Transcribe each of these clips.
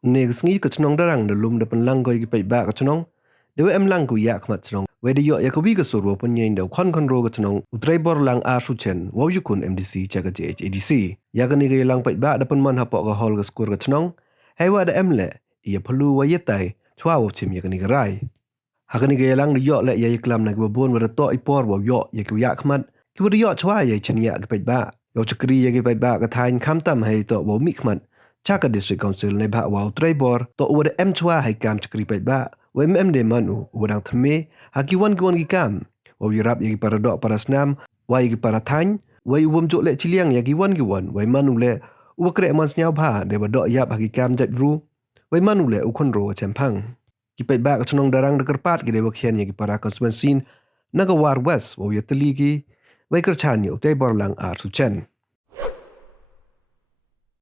Negs ngi ka chnong darang de lum de pen lang goi ki pai ba ka chnong de em lang ku ya khmat chnong we de yo ya ko bi ka sur wo pen yin de khon khon ro ka chnong utrai bor lang a su chen wo yu kun MDC cha ka JHADC ya ka ni ga lang pai ba de pen man ha po ka hol ka skur ka chnong hai wa de em le ya phlu wa ye tai chwa wo chim ya ka ni ga rai ha ka ni ga lang de yo le ya klam na go bon wa de to I por wo yo ya ku ya khmat ki wo de yo chwa ya chen ya ka pai ba yo chakri ya ki pai ba ka thain kham tam hai to wo mi khmat Chaka District Councilในภาคว่าตรายบอร์ตัวอวดเอ็มชัวให้การจักรีไปบ้าเวมเอ็มเดมันอวดังทำเมหากิวันกิกามว่าวิรับยากิปาราดอกปาราสนามว่ายากิปาราทันว่าอุบมจุเละชิเลียงยากิวันเวมันอุเละอุบกระมันสเนียวผ้าเดบดอกยับหากิกามจัดรู้เวมันอุเละอุคนโรแชมพังกิไปบ้ากับชนองดารังตะกรปาดกิเดวเขียนยากิปาราคอนสเวนซินนักวาร์เวสว่าวิตลีกีไว้กระชานอยู่ตรายบอร์ลังอาร์สุเชน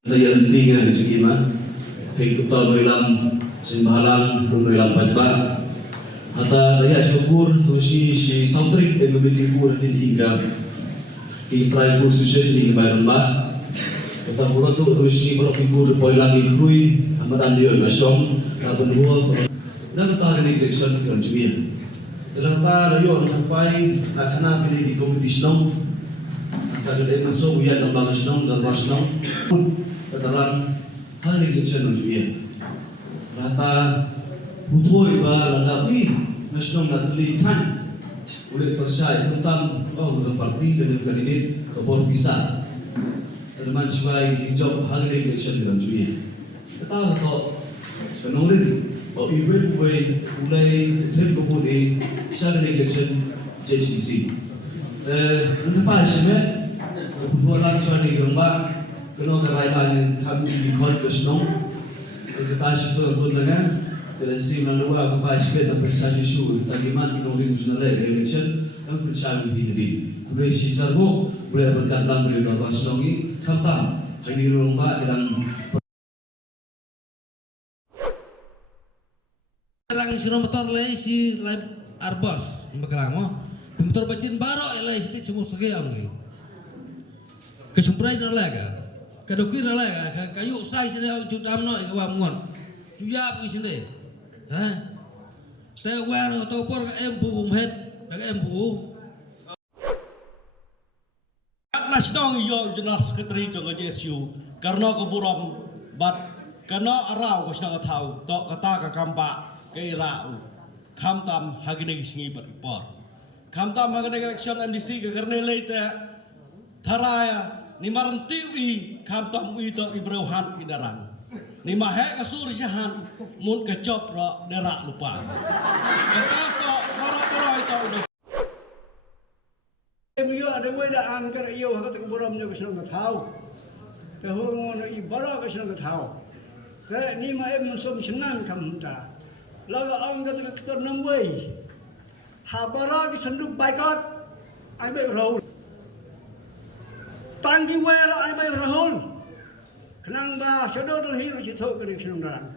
Dayan tinggal sige man, higupta noilam simbalang noilam padba. Hata daya syukur tu si sautrik memetikur tin hingga kita ibu susun di barba. Kita pura tu si profikur poi lagi krui amadan dia masong tapun huo. Dan ta ni election kan jumia. Dalam ta rayo sampai akhana pilih di kompetisi nong. Kada dia masuk uyan ambagas nong dan ras nong. Katakan hari election jumia. Rata putoi ba lagapi nasional natli kan oleh percaya tentang untuk parti dan kandidat kebor bisa teman sebagai job hari election dalam jumia. Kita kok senorin bahwa event mulai terjadi di saat election JCC. Untuk apa sih? Dua orang suami gemba kalau kerajaan kami di Kordosno kita sebut dengan terasi manusia apa sih kita percaya isu bagaimana kita mengenal election dan percaya diri. Kuliah sejarah boleh berkata dari Kordosno ini kata hari lomba dan Lang sino motor lay si live arbos magkala mo motor bacin baro lay si sumo sakay ang kesumpray na laga kadokin na laga kayu sai sila judam no ikaw ngon tuyap ki sila ha te wano to por ka empu umhet ka empu nasional yo jelas sekretari jong JSU karena keburam bat karena arau ko sina tahu to kata ka kamba kay rau kamtam hagine singi bat ipor kamtam hagine election MDC ka karne leite tharaya ni marantiwi kamtam ito ibrauhan idarang ni mahe kasur sihan mun kecop ro derak lupa kata to para ito udah Emiyo ada weda angker iyo haka keburam nyo kesana tahu tahu ngono ibara kesana tahu te ni ma em som senang kamta laga angka kita nambay habara di senduk baikot ay may rahul tanggi wera ay may rahul kenang ba syodo dal hiru cito kene senang darang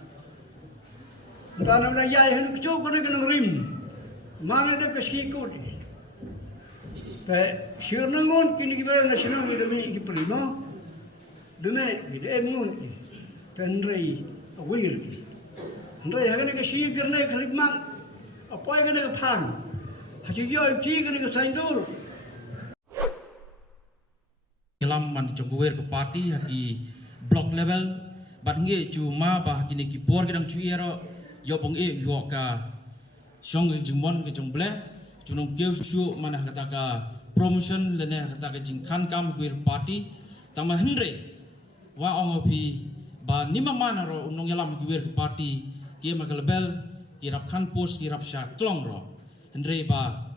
tanam na yay hanu kecok kene kenang rim mana ada kesikut te syur nangon kini kita nasional kita mi kiprimo dene kita emun tenrei awir Ndray hagane ka shi गर्ने खलिकमान अपाय गर्ने का फान हजियो की गर्ने का साइंदुर Dalam man jogower ke parti haki block level bat nge cuma bah kini ki por gedang cuiero yo bong e yo ka song jumon ke jongble junong keu su mana kata ka promotion lene kata ka jingkan kam guer parti tama hendre wa ongopi ba nima mana ro unong yalam guer ke parti kia magalbel kirap kan pos kirap syar tlong ro hendre ba